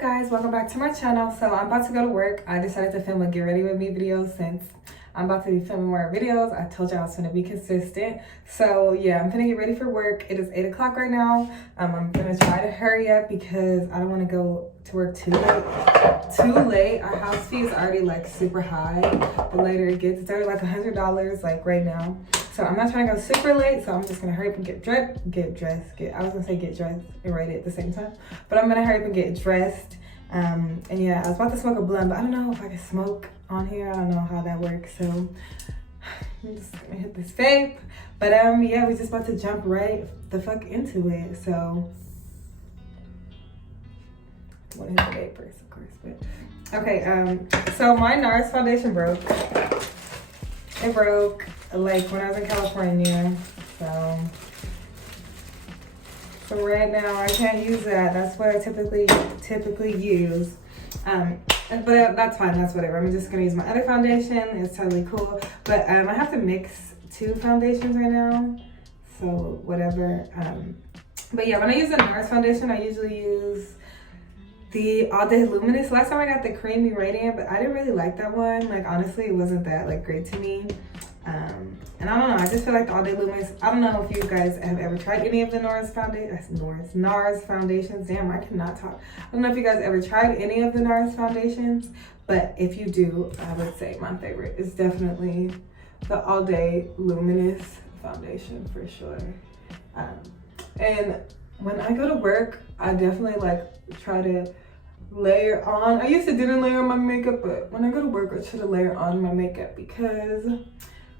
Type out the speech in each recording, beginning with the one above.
up guys, welcome back to my channel. So I'm about to go to work. I decided to film a get ready with me video since I'm about to be filming more videos. I told you I was going to be consistent. So yeah, I'm going to get ready for work. It is 8 o'clock right now. I'm going to try to hurry up because I don't want to go to work too late. Our house fee is already like super high. The later it gets, it's already like $100 like right now. So I'm not trying to go super late, so I'm just gonna hurry up and get dressed and write it at the same time. But I'm gonna hurry up and get dressed. And yeah, I was about to smoke a blunt, but I don't know if I can smoke on here. I don't know how that works, so I'm just gonna hit this vape. But yeah, we're just about to jump right the fuck into it. So I wanna hit the vape first, of course. But okay, so my NARS foundation broke. It broke like when I was in California, so right now I can't use that. That's what I typically use, but that's fine, that's whatever. I'm just gonna use my other foundation. It's totally cool, but I have to mix two foundations right now, so whatever. But yeah, when I use the NARS foundation, I usually use the All Day Luminous. Last time I got the Creamy Radiant, but I didn't really like that one. Like honestly, it wasn't that like great to me. And I don't know, I just feel like the All Day Luminous, I don't know if you guys have ever tried any of the NARS foundations. Damn, I cannot talk. I don't know if you guys ever tried any of the NARS foundations, but if you do, I would say my favorite is definitely the All Day Luminous foundation for sure. And when I go to work, I definitely like try to layer on. I used to didn't layer on my makeup, but when I go to work, I try to layer on my makeup because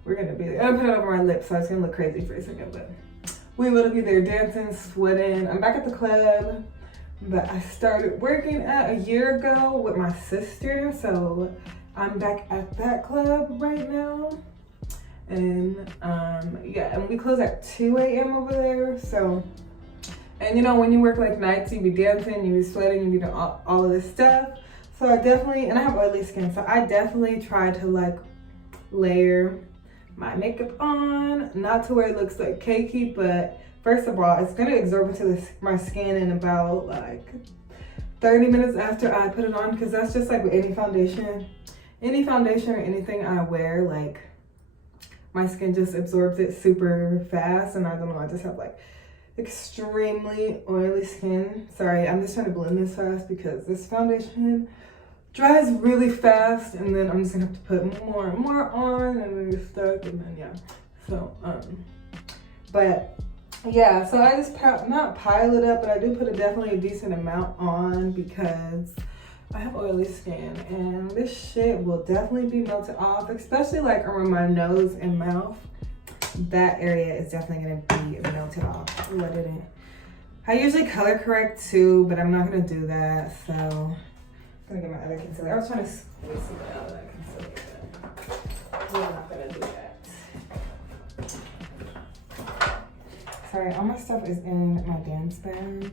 we're gonna be there. I put it over my lips, so it's gonna look crazy for a second, but we're gonna be there dancing, sweating. I'm back at the club that I started working at a year ago with my sister, so I'm back at that club right now. And yeah, and we close at 2 a.m. over there, so. And you know, when you work like nights, you be dancing, you be sweating, you be doing all of this stuff. So I definitely, and I have oily skin, so I definitely try to like layer my makeup on, not to where it looks like cakey, but first of all, it's gonna absorb into my skin in about like 30 minutes after I put it on, because that's just like with any foundation or anything I wear, like my skin just absorbs it super fast. And I don't know, I just have like extremely oily skin. Sorry, I'm just trying to blend this fast because this foundation dries really fast, and then I'm just gonna have to put more and more on, and then you're stuck, and then yeah. So but yeah, so I just not pile it up, but I do put definitely a decent amount on because I have oily skin, and this shit will definitely be melted off, especially like around my nose and mouth. That area is definitely gonna be melted off. Let it in. I usually color correct too, but I'm not gonna do that. So I'm gonna get my other concealer. I was trying to squeeze it out of that concealer, but we're not gonna do that. Sorry, all my stuff is in my dance bag.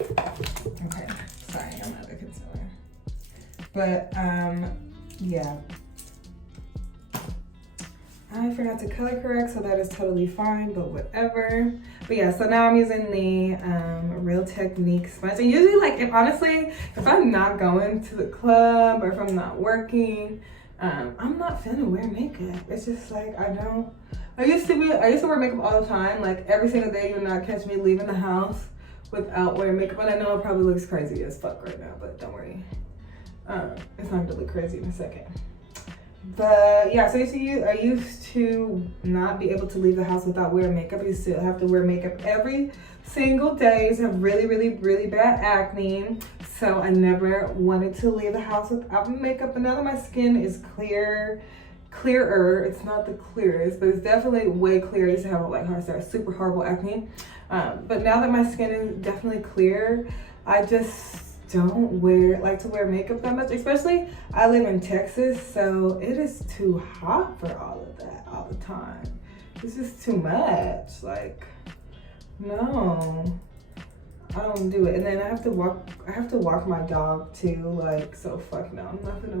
Okay, sorry, I got my other concealer. But yeah. I forgot to color correct, so that is totally fine, but whatever. But yeah, so now I'm using the Real Technique sponge. And usually, like, if I'm not going to the club or if I'm not working, I'm not finna wear makeup. It's just like, I used to wear makeup all the time, like every single day. You would not catch me leaving the house without wearing makeup. And I know it probably looks crazy as fuck right now, but don't worry. It's not gonna look crazy in a second. But yeah, so I used to not be able to leave the house without wearing makeup. I used to have to wear makeup every single day. I used to have really bad acne, so I never wanted to leave the house without makeup. But now that my skin is clearer, it's not the clearest, but it's definitely way clearer. I used to have like super horrible acne, but now that my skin is definitely clear, I just don't like to wear makeup that much. Especially I live in Texas, so it is too hot for all of that all the time. It's just too much. Like, no, I don't do it. And then I have to walk my dog too, like, so fuck no. I'm not gonna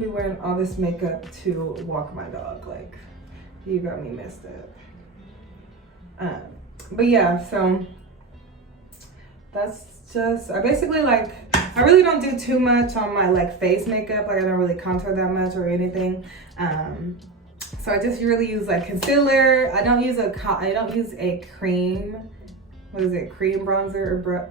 be wearing all this makeup to walk my dog. Like, you got me messed up. But yeah, so that's just, I basically like, I really don't do too much on my like face makeup. Like I don't really contour that much or anything. So I just really use like concealer. I don't use a cream. What is it? Cream bronzer or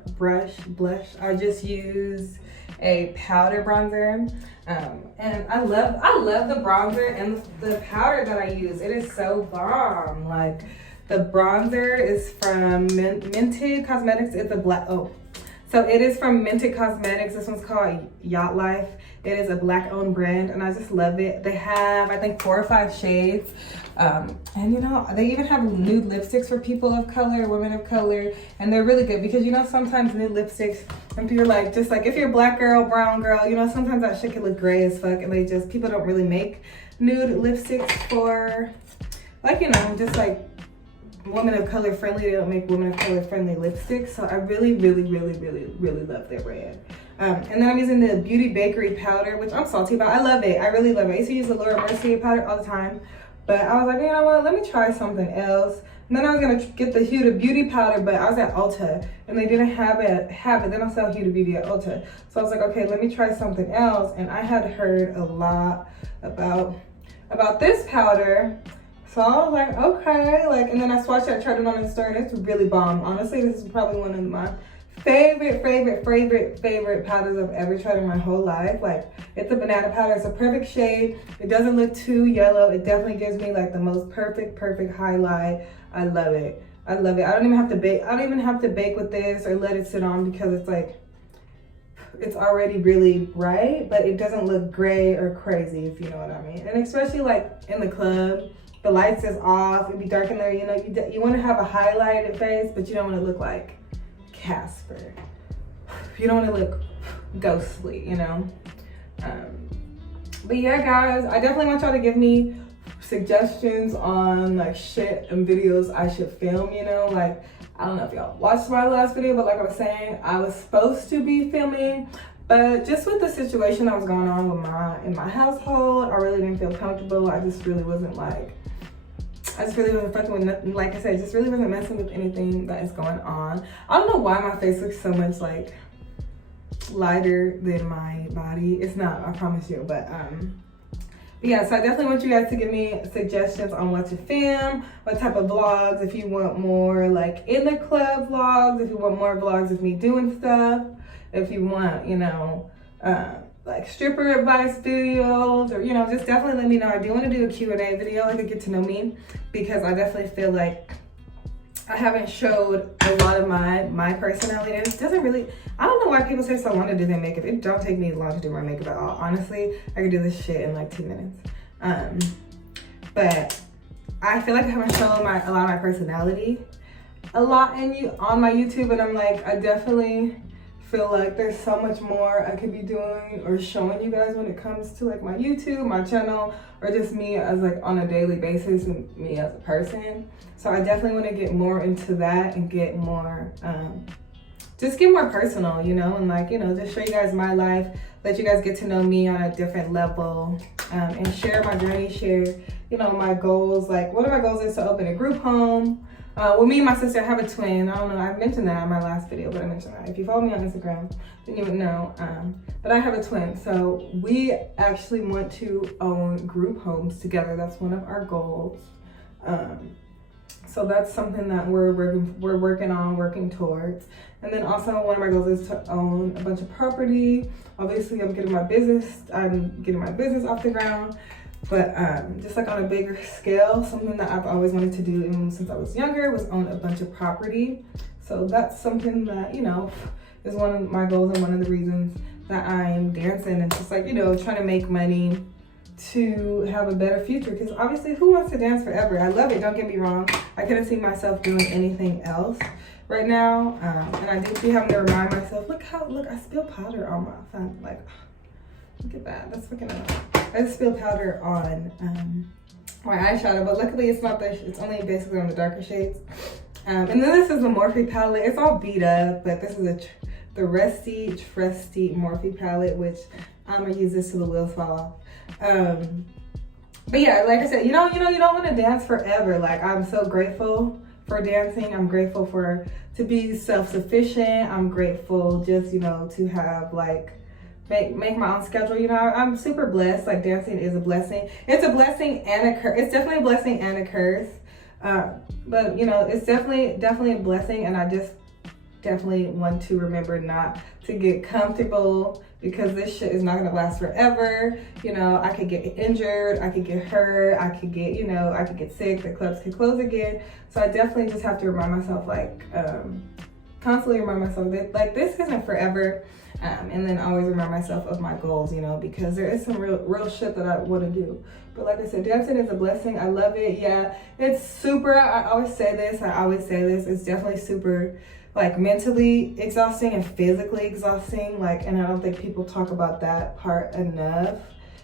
blush. I just use a powder bronzer. And I love the bronzer and the powder that I use. It is so bomb. Like the bronzer is from Minted Cosmetics. It's a black, so it is from Minted Cosmetics. This one's called Yacht Life. It is a black owned brand and I just love it. They have, I think 4 or 5 shades. And you know, they even have nude lipsticks for people of color, women of color. And they're really good because you know, sometimes nude lipsticks, and people are like, just like if you're a black girl, brown girl, you know, sometimes that shit can look gray as fuck. And people don't really make nude lipsticks for like, you know, just like women of color friendly. They don't make women of color friendly lipsticks. So I really love their brand. And then I'm using the Beauty Bakery powder, which I'm salty about. I love it. I really love it. I used to use the Laura Mercier powder all the time, but I was like, you know what? Let me try something else. And then I was gonna get the Huda Beauty powder, but I was at Ulta and they didn't have it. They don't sell Huda Beauty at Ulta. So I was like, okay, let me try something else. And I had heard a lot about this powder. So I was like, okay, like, and then I swatched it, I tried it on in the store, and it's really bomb. Honestly, this is probably one of my favorite powders I've ever tried in my whole life. Like, it's a banana powder. It's a perfect shade. It doesn't look too yellow. It definitely gives me like the most perfect highlight. I love it. I love it. I don't even have to bake. I don't even have to bake with this or let it sit on because it's like, it's already really bright, but it doesn't look gray or crazy, if you know what I mean. And especially like in the club, the lights is off, it'd be dark in there, you know, you want to have a highlighted face, but you don't want to look like Casper. You don't want to look ghostly, you know. But yeah, guys, I definitely want y'all to give me suggestions on like shit and videos I should film, you know. Like, I don't know if y'all watched my last video, but like I was saying, I was supposed to be filming, but just with the situation that was going on with in my household, I really didn't feel comfortable. I just really wasn't fucking with nothing. Like I said, just really wasn't messing with anything that is going on. I don't know why my face looks so much like lighter than my body. It's not, I promise you. But yeah, so I definitely want you guys to give me suggestions on what to film, what type of vlogs, if you want more like in the club vlogs, if you want more vlogs of me doing stuff, if you want, you know, like stripper advice videos, or, you know, just definitely let me know. I do want to do a Q&A video, like a get to know me, because I definitely feel like I haven't showed a lot of my personality. And it doesn't really, I don't know why people say so long to do their makeup. It don't take me long to do my makeup at all. Honestly, I could do this shit in like 2 minutes. But I feel like I haven't shown a lot of my personality a lot on my YouTube, and I'm like, I definitely feel like there's so much more I could be doing or showing you guys when it comes to like my YouTube, my channel, or just me as like on a daily basis and me as a person. So I definitely want to get more into that and get more, just get more personal, you know, and like, you know, just show you guys my life, let you guys get to know me on a different level, and share my journey, share, you know, my goals. Like one of my goals is to open a group home. Well, me and my sister have a twin. I don't know, I mentioned that in my last video, but I mentioned that. If you follow me on Instagram, then you would know. But I have a twin, so we actually want to own group homes together. That's one of our goals. So that's something that we're working towards. And then also one of my goals is to own a bunch of property. Obviously, I'm getting my business off the ground. But just like on a bigger scale, something that I've always wanted to do even since I was younger was own a bunch of property. So that's something that, you know, is one of my goals and one of the reasons that I am dancing and just like, you know, trying to make money to have a better future. Because obviously, who wants to dance forever? I love it, don't get me wrong. I couldn't see myself doing anything else right now. And I do be having to remind myself, look, I spilled powder on my phone. Like, look at that, that's fucking enough. I just spilled powder on my eyeshadow, but luckily it's not it's only basically on the darker shades. And then this is the Morphe palette. It's all beat up, but this is the rusty, trusty Morphe palette, which I'm gonna use this till the wheels fall off. But yeah, like I said, you know, you don't want to dance forever. Like, I'm so grateful for dancing. I'm grateful to be self-sufficient. I'm grateful just, you know, to have like, make my own schedule. You know, I'm super blessed. Like, dancing is a blessing. It's a blessing and a curse. It's definitely a blessing and a curse. But you know, it's definitely a blessing, and I just definitely want to remember not to get comfortable, because this shit is not gonna last forever. You know, I could get injured, I could get hurt, I could get, you know, I could get sick, the clubs could close again. So I definitely just have to remind myself, like, constantly remind myself that, like, this isn't forever. And then always remind myself of my goals, you know, because there is some real shit that I want to do. But like I said, dancing is a blessing. I love it. Yeah, it's super, I always say this, it's definitely super, like, mentally exhausting and physically exhausting. Like, and I don't think people talk about that part enough.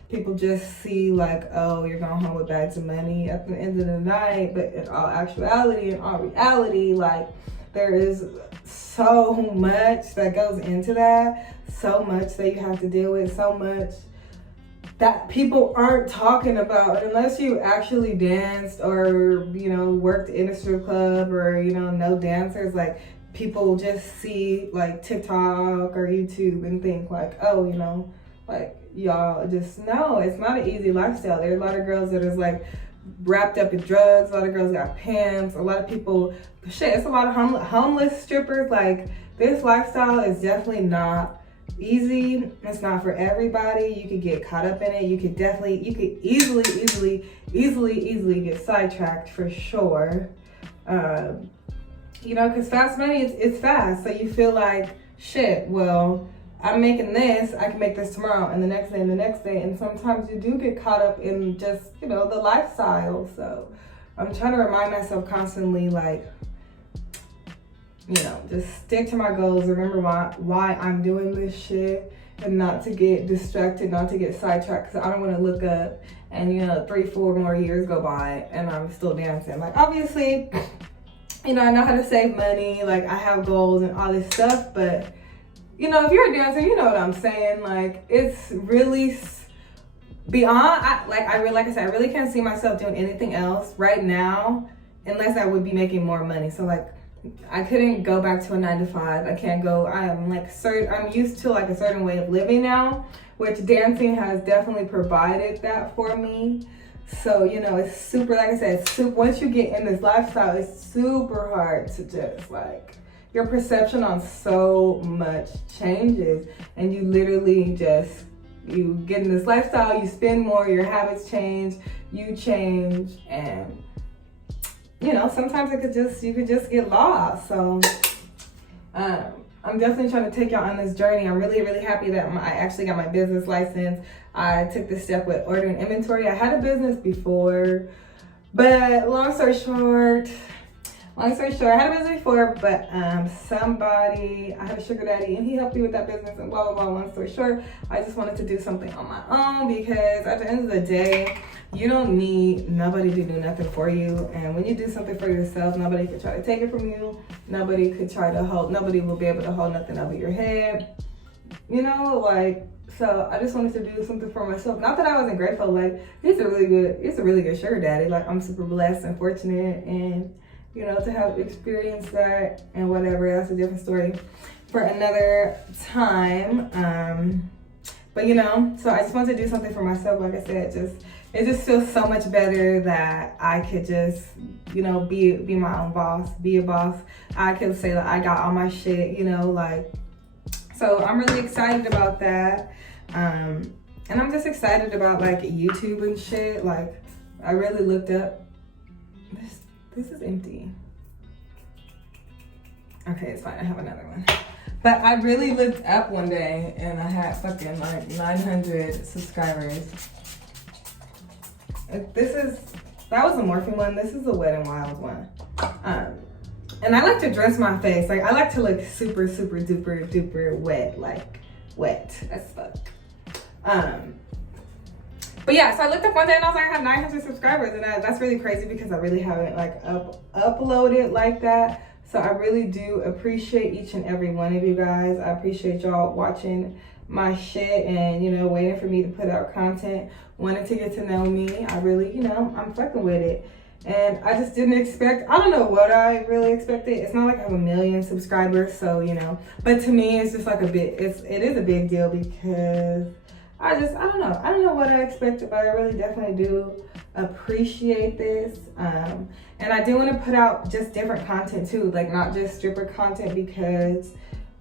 People just see, like, oh, you're going home with bags of money at the end of the night. But in all actuality, in all reality, like, there is so much that goes into that, so much that you have to deal with, so much that people aren't talking about. Unless you actually danced or, you know, worked in a strip club, or, you know dancers, like, people just see, like, TikTok or YouTube and think, like, oh, you know, like, y'all just, no, it's not an easy lifestyle. There are a lot of girls that is, like, wrapped up in drugs. A lot of girls got pimps. A lot of people, shit, it's a lot of homeless strippers. Like, this lifestyle is definitely not easy. It's not for everybody. You could get caught up in it. You could easily get sidetracked, for sure. You know, because fast money, it's fast. So you feel like, shit, well, I'm making this, I can make this tomorrow, and the next day, and the next day. And sometimes you do get caught up in just, you know, the lifestyle. So I'm trying to remind myself constantly, like, you know, just stick to my goals. Remember why I'm doing this shit, and not to get distracted, not to get sidetracked. Because I don't want to look up and, you know, 3-4 more years go by and I'm still dancing. Like, obviously, you know, I know how to save money. Like, I have goals and all this stuff, but, you know, if you're a dancer, you know what I'm saying. Like, it's really beyond, like I said, I really can't see myself doing anything else right now unless I would be making more money. So, like, I couldn't go back to a 9-to-5. I can't go, I'm used to, like, a certain way of living now, which dancing has definitely provided that for me. So, you know, it's super, like I said, once you get in this lifestyle, it's super hard to just, like, your perception on so much changes, and you literally just, you get in this lifestyle, you spend more, your habits change, you change, and, you know, sometimes you could just get lost. So, I'm definitely trying to take y'all on this journey. I'm really, really happy that I actually got my business license. I took this step with ordering inventory. I had a business before, but long story short, I had a business before, but I had a sugar daddy, and he helped me with that business, and blah, blah, blah. Long story short, I just wanted to do something on my own, because at the end of the day, you don't need nobody to do nothing for you. And when you do something for yourself, nobody can try to take it from you. Nobody will be able to hold nothing over your head. You know, like, so I just wanted to do something for myself. Not that I wasn't grateful. Like, he's a really good sugar daddy. Like, I'm super blessed and fortunate, and, you know, to have experienced that and whatever, that's a different story for another time. But, you know, so I just wanted to do something for myself. Like I said, it just feels so much better that I could just, you know, be my own boss, be a boss. I could say that I got all my shit, you know, like, so I'm really excited about that. And I'm just excited about, like, YouTube and shit. Like, I really looked up, this is empty. Okay, it's fine, I have another one. But I really looked up one day, and I had fucking, like, 900 subscribers. That was a Morphe one. This is a Wet n Wild one. And I like to dress my face. Like, I like to look super, super duper duper wet, like wet as fuck. But yeah, so I looked up one day and I was like, I have 900 subscribers, and that's really crazy because I really haven't, like, uploaded like that. So I really do appreciate each and every one of you guys. I appreciate y'all watching my shit and, you know, waiting for me to put out content, wanting to get to know me. I really, you know, I'm fucking with it. And I just didn't expect, I don't know what I really expected. It's not like I have a million subscribers, so, you know. But to me, it's just like it is a big deal because I don't know. I don't know what I expected, but I really definitely do appreciate this. And I do want to put out just different content too, like not just stripper content, because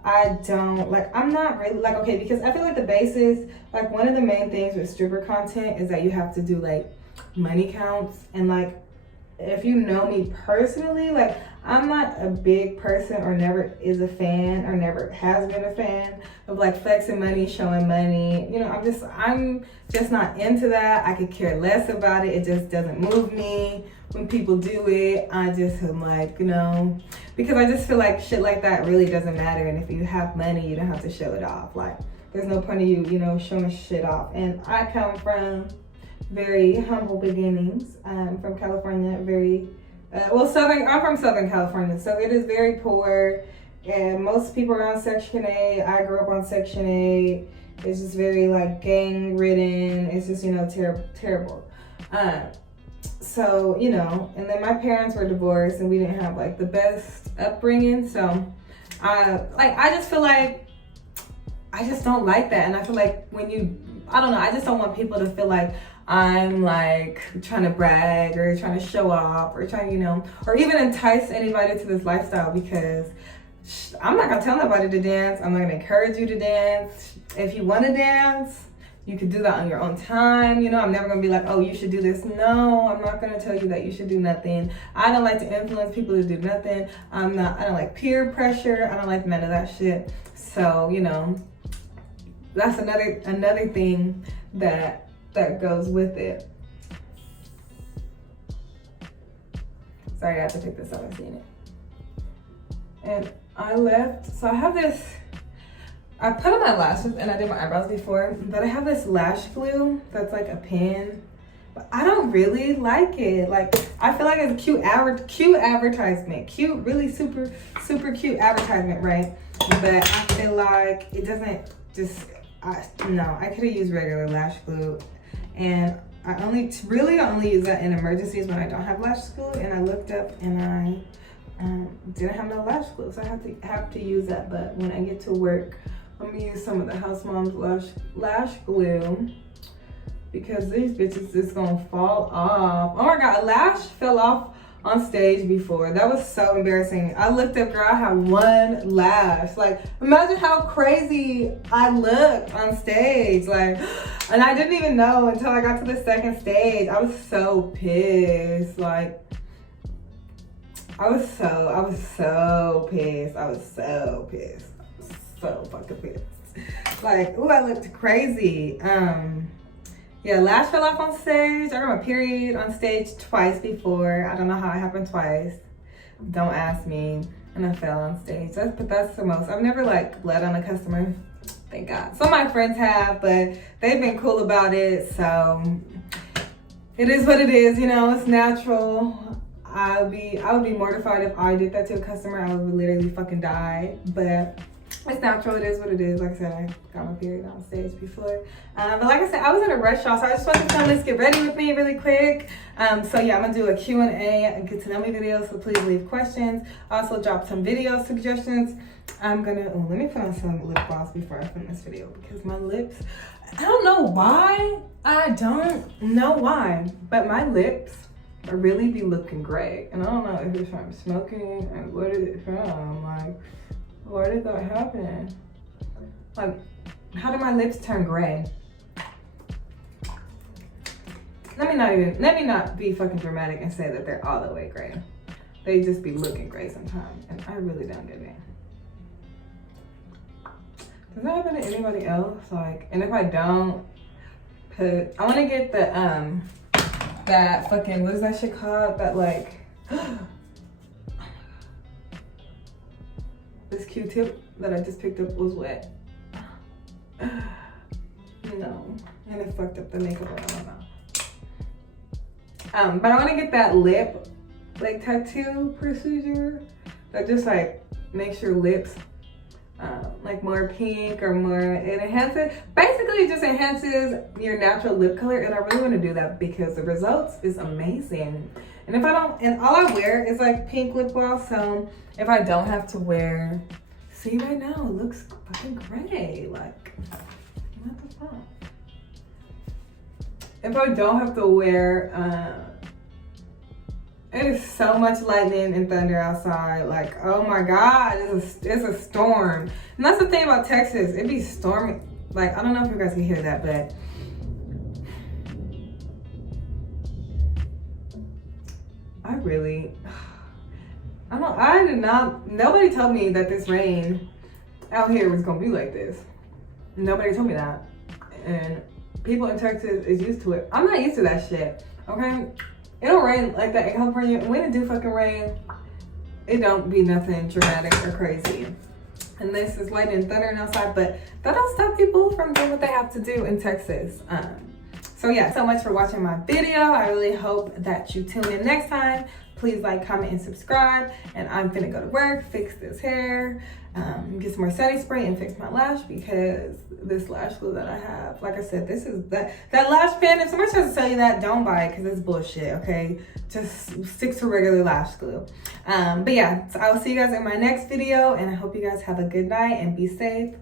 I'm not really like, okay, because I feel like the basis, like one of the main things with stripper content is that you have to do like money counts. And like, if you know me personally, like I'm not a big person or never is a fan or never has been a fan of like flexing money, showing money. You know, I'm just not into that. I could care less about it. It just doesn't move me. When people do it, I just am like, you know, because I just feel like shit like that really doesn't matter. And if you have money, you don't have to show it off. Like there's no point of you know, showing shit off. And I come from very humble beginnings. From California, I'm from Southern California, so it is very poor, and most people are on Section 8. I grew up on Section 8. It's just very like gang ridden. It's just, you know, terrible. So, you know, and then my parents were divorced and we didn't have like the best upbringing. So I just feel like I just don't like that. And I feel like I don't know, I just don't want people to feel like I'm like trying to brag or trying to show off or trying, you know, or even entice anybody to this lifestyle, because I'm not gonna tell nobody to dance. I'm not gonna encourage you to dance. If you want to dance, you can do that on your own time. You know, I'm never gonna be like, oh, you should do this. No, I'm not gonna tell you that you should do nothing. I don't like to influence people to do nothing. I don't like peer pressure. I don't like none of that shit. So, you know, that's another thing that goes with it. Sorry, I had to pick this up. I've seen it. And I left, so I have this, I put on my lashes and I did my eyebrows before, but I have this lash glue that's like a pen, but I don't really like it. Like, I feel like it's a cute advertisement, really super cute advertisement, right? But I feel like it doesn't I could have used regular lash glue. And I only use that in emergencies when I don't have lash glue. And I looked up and I didn't have no lash glue, so I have to use that. But when I get to work, I'm gonna use some of the House Mom's lash glue, because these bitches is gonna fall off. Oh my god, a lash fell off on stage before. That was so embarrassing. I looked up, girl, I had one lash. Like, imagine how crazy I looked on stage. Like, and I didn't even know until I got to the second stage. I was so pissed. Like, I was so pissed. I was so fucking pissed. Like, ooh, I looked crazy. Yeah, lash fell off on stage. I got my period on stage twice before. I don't know how it happened twice. Don't ask me. And I fell on stage. That's the most. I've never like bled on a customer. Thank God. Some of my friends have, but they've been cool about it. So it is what it is. You know, it's natural. I would be mortified if I did that to a customer. I would literally fucking die. But it's natural. It is what it is. Like I said, I got my period on stage before. But like I said, I was in a rush, y'all, so I just wanted to tell let's get ready with me really quick. So yeah, I'm gonna do a Q&A and get to know me video, so please leave questions. Also drop some video suggestions. Let me put on some lip gloss before I film this video, because my lips, I don't know why, but my lips really be looking gray. And I don't know if it's from smoking and what is it from, like, why did that happen? Like, how do my lips turn gray? Let me not be fucking dramatic and say that they're all the way gray. They just be looking gray sometimes, and I really don't get it. Does that happen to anybody else? Like, and if I don't I want to get the that fucking, what is that shit called? That like, this Q-tip that I just picked up was wet. No, and it fucked up the makeup on my mouth. But I want to get that lip like tattoo procedure that just like makes your lips like more pink or more, it enhances, basically it just enhances your natural lip color, and I really want to do that because the results is amazing. And if I don't, and all I wear is like pink lip gloss, so if I don't have to wear, see right now it looks fucking gray, like what the fuck? If I don't have to wear, it is so much lightning and thunder outside. Like, oh my God, it's a storm. And that's the thing about Texas. It be storming. Like, I don't know if you guys can hear that, but I did not, nobody told me that this rain out here was gonna be like this. Nobody told me that. And people in Texas is used to it. I'm not used to that shit, okay? It don't rain like that in California. When it do fucking rain, it don't be nothing dramatic or crazy. And this is lightning and thunder outside, but that don't stop people from doing what they have to do in Texas. So yeah, so much for watching my video. I really hope that you tune in next time. Please like, comment, and subscribe. And I'm gonna go to work, fix this hair, get some more setting spray, and fix my lash because this lash glue that I have, like I said, this is that lash pen. If somebody tries to sell you that, don't buy it because it's bullshit, okay? Just stick to regular lash glue. But yeah, so I will see you guys in my next video, and I hope you guys have a good night and be safe.